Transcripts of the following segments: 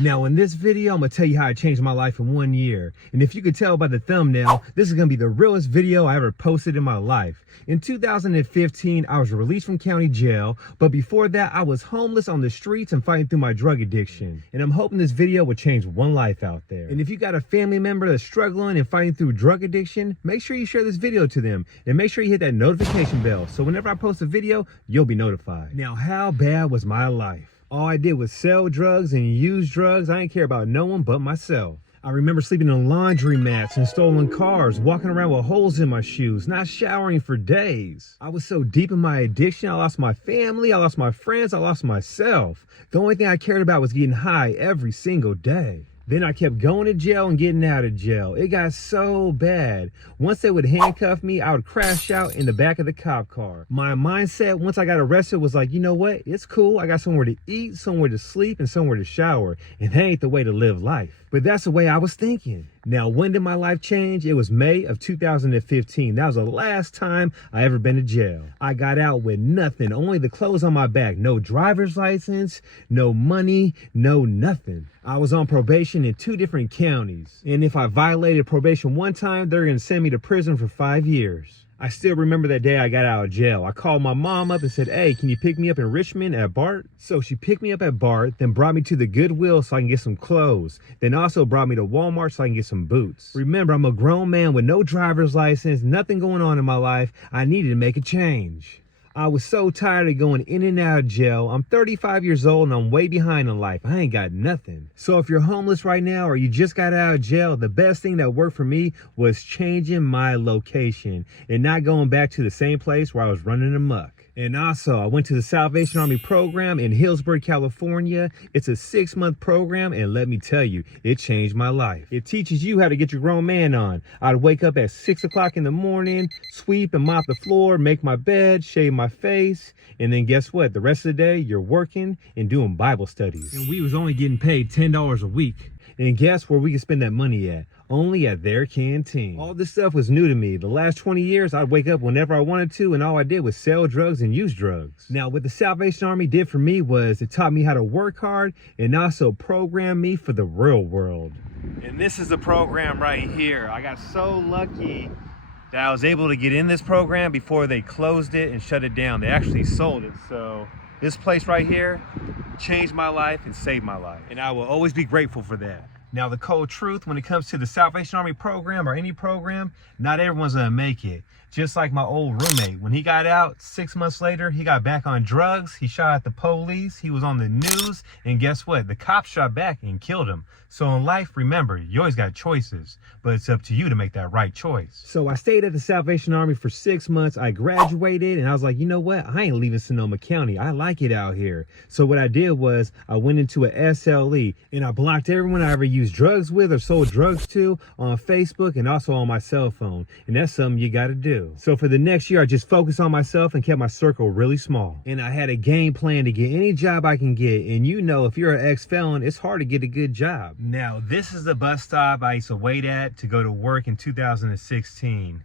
Now in this video, I'm gonna tell you how I changed my life in 1 year. And if you could tell by the thumbnail, this is gonna be the realest video I ever posted in my life. In 2015, I was released from county jail, but before that, I was homeless on the streets and fighting through my drug addiction. And I'm hoping this video will change one life out there. And if you got a family member that's struggling and fighting through drug addiction, make sure you share this video to them and make sure you hit that notification bell so whenever I post a video, you'll be notified. Now, how bad was my life? All I did was sell drugs and use drugs. I didn't care about no one but myself. I remember sleeping in laundry mats and stolen cars, walking around with holes in my shoes, not showering for days. I was so deep in my addiction, I lost my family, I lost my friends, I lost myself. The only thing I cared about was getting high every single day. Then I kept going to jail and getting out of jail. It got so bad. Once they would handcuff me, I would crash out in the back of the cop car. My mindset once I got arrested was like, you know what? It's cool. I got somewhere to eat, somewhere to sleep, and somewhere to shower. And that ain't the way to live life. But that's the way I was thinking. Now, when did my life change? It was May of 2015. That was the last time I ever been to jail. I got out with nothing, only the clothes on my back. No driver's license, no money, no nothing. I was on probation in 2 different counties. And if I violated probation one time, they're gonna send me to prison for 5 years. I still remember that day I got out of jail. I called my mom up and said, hey, can you pick me up in Richmond at BART? So she picked me up at BART, then brought me to the Goodwill so I can get some clothes. Then also brought me to Walmart so I can get some boots. Remember, I'm a grown man with no driver's license, nothing going on in my life. I needed to make a change. I was so tired of going in and out of jail. I'm 35 years old and I'm way behind in life. I ain't got nothing. So if you're homeless right now or you just got out of jail, the best thing that worked for me was changing my location and not going back to the same place where I was running amok. And also, I went to the Salvation Army program in Hillsburg, California. It's a 6-month program, and let me tell you, it changed my life. It teaches you how to get your grown man on. I'd wake up at 6 o'clock in the morning, sweep and mop the floor, make my bed, shave my face, and then guess what? The rest of the day, you're working and doing Bible studies. And we was only getting paid $10 a week. And guess where we could spend that money at? Only at their canteen. All this stuff was new to me. The last 20 years, I'd wake up whenever I wanted to, and all I did was sell drugs and use drugs. Now, what the Salvation Army did for me was it taught me how to work hard and also programmed me for the real world. And this is the program right here. I got so lucky that I was able to get in this program before they closed it and shut it down. They actually sold it. So this place right here changed my life and saved my life. And I will always be grateful for that. Now, the cold truth, when it comes to the Salvation Army program or any program, not everyone's gonna make it. Just like my old roommate, when he got out 6 months later, he got back on drugs, he shot at the police, he was on the news, and guess what? The cops shot back and killed him. So in life, remember, you always got choices, but it's up to you to make that right choice. So I stayed at the Salvation Army for 6 months, I graduated, and I was like, you know what? I ain't leaving Sonoma County, I like it out here. So what I did was, I went into a SLE, and I blocked everyone I ever used drugs with or sold drugs to on Facebook and also on my cell phone. And that's something you gotta do. So for the next year, I just focused on myself and kept my circle really small. And I had a game plan to get any job I can get. And you know, if you're an ex-felon, it's hard to get a good job. Now, this is the bus stop I used to wait at to go to work in 2016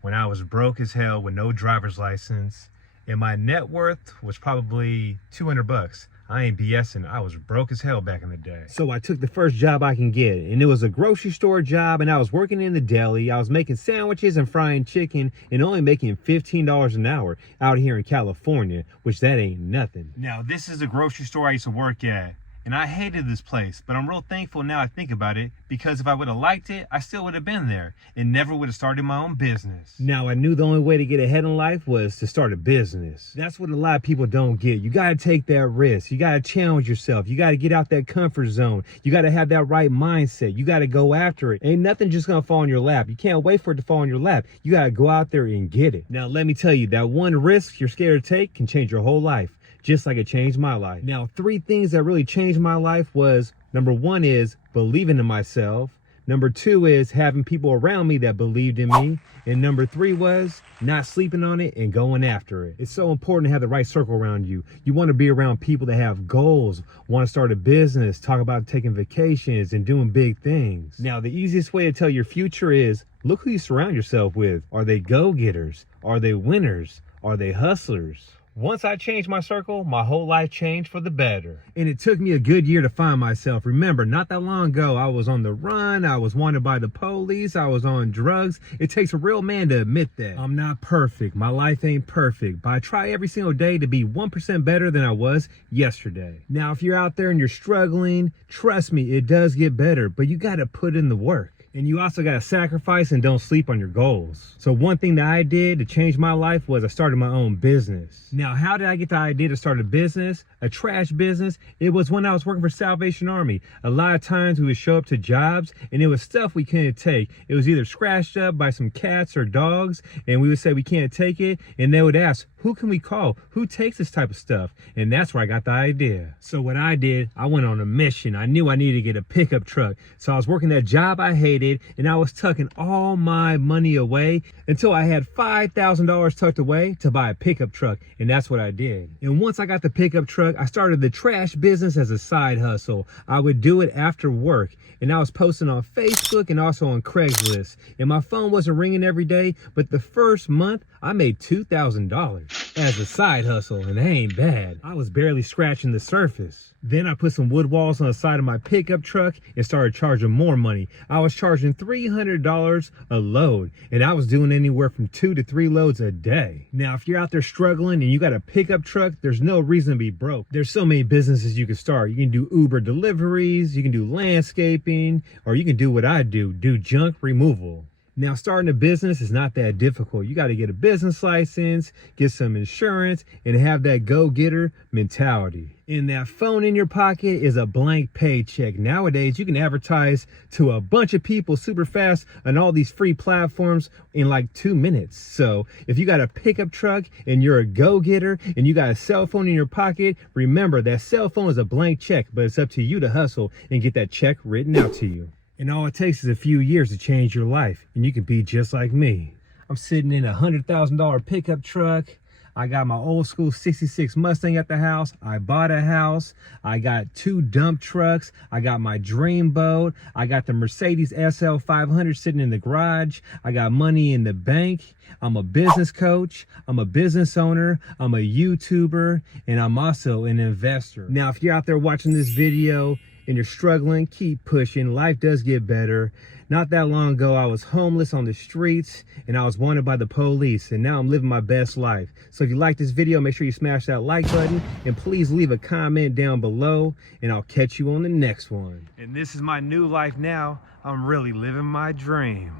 when I was broke as hell with no driver's license. And my net worth was probably 200 bucks. I ain't BSing, I was broke as hell back in the day. So I took the first job I can get, and it was a grocery store job, and I was working in the deli. I was making sandwiches and frying chicken, and only making $15 an hour out here in California, which that ain't nothing. Now, this is the grocery store I used to work at. And I hated this place, but I'm real thankful now I think about it, because if I would have liked it, I still would have been there and never would have started my own business. Now, I knew the only way to get ahead in life was to start a business. That's what a lot of people don't get. You got to take that risk. You got to challenge yourself. You got to get out that comfort zone. You got to have that right mindset. You got to go after it. Ain't nothing just going to fall in your lap. You can't wait for it to fall in your lap. You got to go out there and get it. Now, let me tell you, that one risk you're scared to take can change your whole life. Just like it changed my life. Now, 3 things that really changed my life was, number 1 is believing in myself. Number 2 is having people around me that believed in me. And number 3 was not sleeping on it and going after it. It's so important to have the right circle around you. You want to be around people that have goals, want to start a business, talk about taking vacations and doing big things. Now, the easiest way to tell your future is look who you surround yourself with. Are they go-getters? Are they winners? Are they hustlers? Once I changed my circle, my whole life changed for the better. And it took me a good year to find myself. Remember, not that long ago, I was on the run, I was wanted by the police, I was on drugs. It takes a real man to admit that. I'm not perfect, my life ain't perfect, but I try every single day to be 1% better than I was yesterday. Now, if you're out there and you're struggling, trust me, it does get better, but you gotta put in the work. And you also got to sacrifice and don't sleep on your goals. So one thing that I did to change my life was I started my own business. Now, how did I get the idea to start a business? A trash business? It was when I was working for Salvation Army. A lot of times we would show up to jobs and it was stuff we couldn't take. It was either scratched up by some cats or dogs and we would say we can't take it. And they would ask, who can we call? Who takes this type of stuff? And that's where I got the idea. So what I did, I went on a mission. I knew I needed to get a pickup truck. So I was working that job I hated and I was tucking all my money away until I had $5,000 tucked away to buy a pickup truck, and that's what I did. And once I got the pickup truck, I started the trash business as a side hustle. I would do it after work, and I was posting on Facebook and also on Craigslist. And my phone wasn't ringing every day, but the first month I made $2,000 as a side hustle, and that ain't bad. I was barely scratching the surface. Then I put some wood walls on the side of my pickup truck and started charging more money. I was charging $300 a load, and I was doing anywhere from 2 to 3 loads a day. Now, if you're out there struggling and you got a pickup truck, there's no reason to be broke. There's so many businesses you can start. You can do Uber deliveries, you can do landscaping, or you can do what I do junk removal. Now, starting a business is not that difficult. You got to get a business license, get some insurance, and have that go-getter mentality. And that phone in your pocket is a blank paycheck. Nowadays, you can advertise to a bunch of people super fast on all these free platforms in like 2 minutes. So if you got a pickup truck and you're a go-getter and you got a cell phone in your pocket, remember that cell phone is a blank check, but it's up to you to hustle and get that check written out to you. And all it takes is a few years to change your life, and you can be just like me. I'm sitting in a $100,000 pickup truck. I got my old school 66 Mustang at the house. I bought a house. I got 2 dump trucks. I got my dream boat. I got the Mercedes SL 500 sitting in the garage. I got money in the bank. I'm a business coach. I'm a business owner. I'm a YouTuber, and I'm also an investor. Now, if you're out there watching this video and you're struggling, keep pushing. Life does get better. Not that long ago, I was homeless on the streets and I was wanted by the police, and now I'm living my best life. So if you like this video, make sure you smash that like button and please leave a comment down below, and I'll catch you on the next one. And this is my new life now. I'm really living my dream.